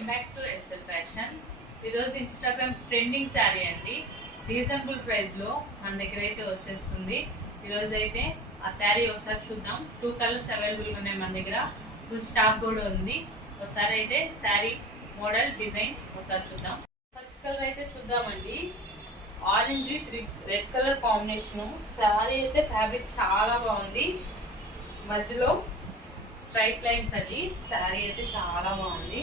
Welcome back to SL fashion. ఈరోజు Instagram trending sari అండి. Reasonable price లో మన దగ్గర అయితే వచ్చేస్తుంది. ఈరోజు అయితే ఆ శారీ ఒకసారి చూద్దాం. 2 కలర్స్ అవైలబుల్ గా ఉన్నాయి మన దగ్గర. ఫుల్ స్టాక్ కూడా ఉంది. ఒకసారి అయితే శారీ మోడల్ డిజైన్ ఒకసారి చూద్దాం. ఫస్ట్ కలర్ అయితే చూద్దామండి. Orange with red colour combination. Sari అయితే ఫ్యాబ్రిక్ చాలా బాగుంది. మధ్యలో స్ట్రైట్ లైన్స్ అది. శారీ అయితే చాలా బాగుంది.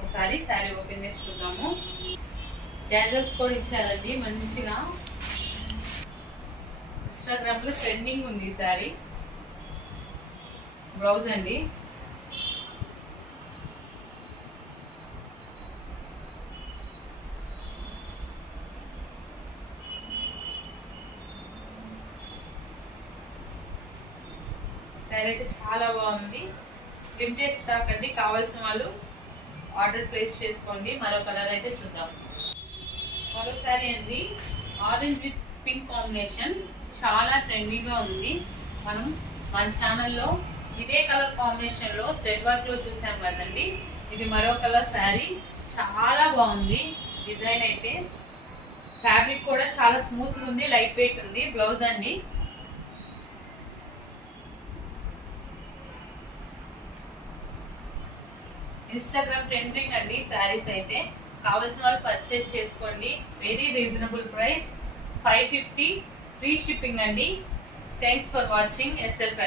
ఒకసారి శారీ ఓపెన్ చేసి చూద్దాము. డాజల్స్ కూడా ఇచ్చారండి మంచిగా. ఇన్స్టాగ్రామ్ లో ట్రెండింగ్ ఉంది ఈ శారీ. బ్లౌజ్ అండి. శారీ అయితే చాలా బాగుంది. లిమిటెడ్ స్టాక్ అండి. కావాల్సిన వాళ్ళు ఆర్డర్ ప్లేస్ చేసుకోండి. మరో కలర్ అయితే చూద్దాం. మరో శారీ అండి. ఆరెంజ్ విత్ పింక్ కాంబినేషన్ చాలా ట్రెండీగా ఉంది. మనం మన ఛానల్లో ఇదే కలర్ కాంబినేషన్ లో థ్రెడ్ వర్క్ లో చూసాం కదండి. ఇది మరో కలర్ శారీ. చాలా బాగుంది డిజైన్ అయితే. ఫ్యాబ్రిక్ కూడా చాలా స్మూత్ ఉంది, లైట్ వెయిట్ ఉంది. బ్లౌజ్ అండి. ఇన్స్టాగ్రామ్ ట్రెండింగ్ అండి శారీస్ అయితే. కావాల్సిన వాళ్ళు పర్చేస్ చేసుకోండి. Very reasonable price, 550 free shipping అండి. Thanks for watching SL fashion.